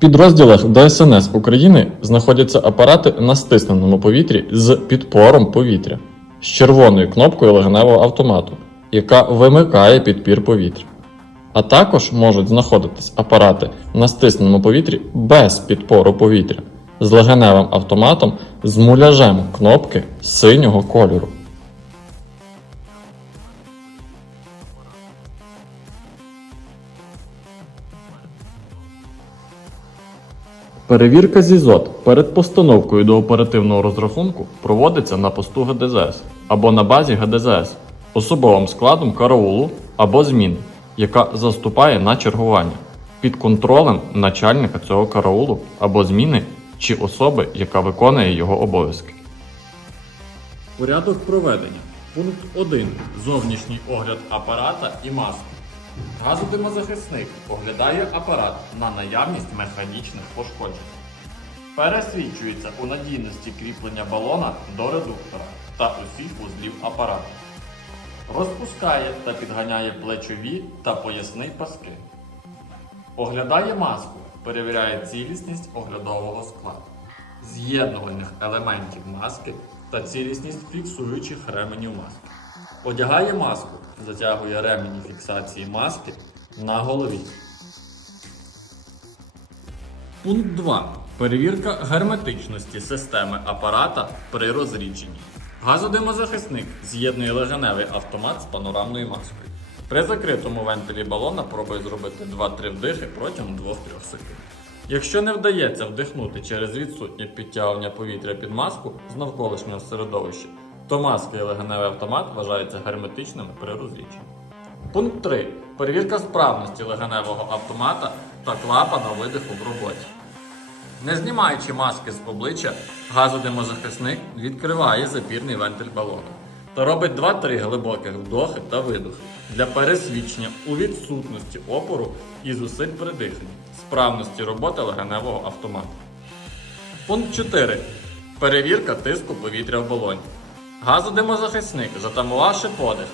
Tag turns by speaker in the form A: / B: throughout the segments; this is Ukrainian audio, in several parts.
A: підрозділах ДСНС України знаходяться апарати на стисненому повітрі з підпором повітря з червоною кнопкою легеневого автомату, яка вимикає підпір повітря. А також можуть знаходитись апарати на стисненому повітрі без підпору повітря з легеневим автоматом з муляжем кнопки синього кольору. Перевірка ЗІЗОТ перед постановкою до оперативного розрахунку проводиться на посту ГДЗС або на базі ГДЗС особовим складом караулу або зміни, яка заступає на чергування під контролем начальника цього караулу або зміни чи особи, яка виконує його обов'язки. Порядок проведення. Пункт 1. Зовнішній огляд апарата і маски. Газодимозахисник оглядає апарат на наявність механічних пошкоджень. Пересвідчується у надійності кріплення балона до редуктора та усіх вузлів апарату. Розпускає та підганяє плечові та поясний паски. Оглядає маску, перевіряє цілісність оглядового складу, з'єднувальних елементів маски та цілісність фіксуючих ременів маски. Одягає маску, затягує ремені фіксації маски на голові. Пункт 2. Перевірка герметичності системи апарата при розрідженні. Газодимозахисник з'єднує легеневий автомат з панорамною маскою. При закритому вентилі балона пробує зробити 2-3 вдихи протягом 2-3 секунд. Якщо не вдається вдихнути через відсутнє підтягування повітря під маску з навколишнього середовища, то маска і легеневий автомат вважаються герметичними при розрідженні. Пункт 3. Перевірка справності легеневого автомата та клапана видиху в роботі. Не знімаючи маски з обличчя, газодимозахисник відкриває запірний вентиль балону та робить 2-3 глибоких вдохи та видохи для пересвідчення у відсутності опору і зусиль при диханні, справності роботи легеневого автомату. Пункт 4. Перевірка тиску повітря в балоні. Газодимозахисник, затамувавши подих,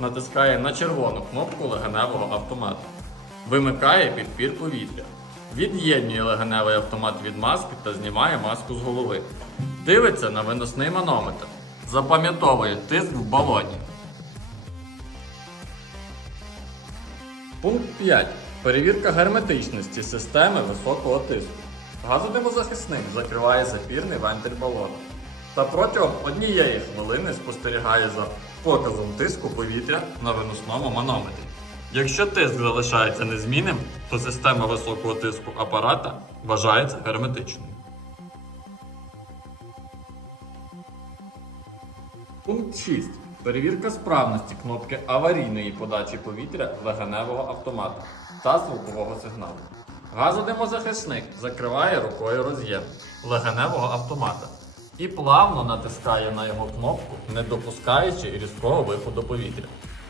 A: натискає на червону кнопку легеневого автомату. Вимикає підпір повітря. Від'єднує легеневий автомат від маски та знімає маску з голови. Дивиться на виносний манометр. Запам'ятовує тиск в балоні. Пункт 5. Перевірка герметичності системи високого тиску. Газодимозахисник закриває запірний вентиль балону. Та протягом однієї хвилини спостерігає за показом тиску повітря на виносному манометрі. Якщо тиск залишається незмінним, то система високого тиску апарата вважається герметичною. Пункт 6. Перевірка справності кнопки аварійної подачі повітря легеневого автомата та звукового сигналу. Газодимозахисник закриває рукою роз'єм легеневого автомата і плавно натискає на його кнопку, не допускаючи різкого виходу повітря.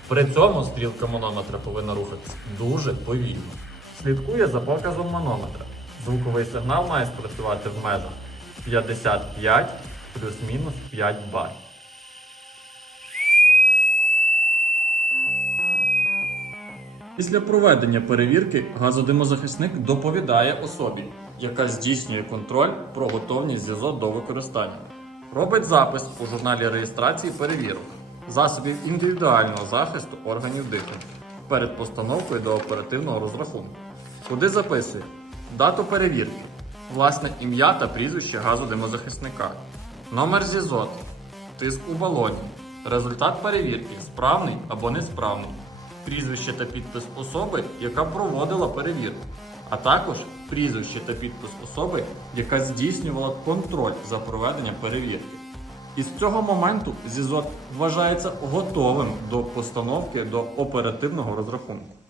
A: При цьому стрілка манометра повинна рухатися дуже повільно. Слідкує за показом манометра. Звуковий сигнал має спрацювати в межах 55 плюс-мінус 5 бар. Після проведення перевірки газодимозахисник доповідає особі, яка здійснює контроль про готовність ЗІЗО до використання. Робить запис у журналі реєстрації перевірок, засобів індивідуального захисту органів дихання перед постановкою до оперативного розрахунку, куди записує дату перевірки, власне ім'я та прізвище газодимозахисника, номер ЗІЗОТ, тиск у балоні, результат перевірки справний або несправний, прізвище та підпис особи, яка проводила перевірку, а також прізвище та підпис особи, яка здійснювала контроль за проведенням перевірки. І з цього моменту ЗІЗО вважається готовим до постановки до оперативного розрахунку.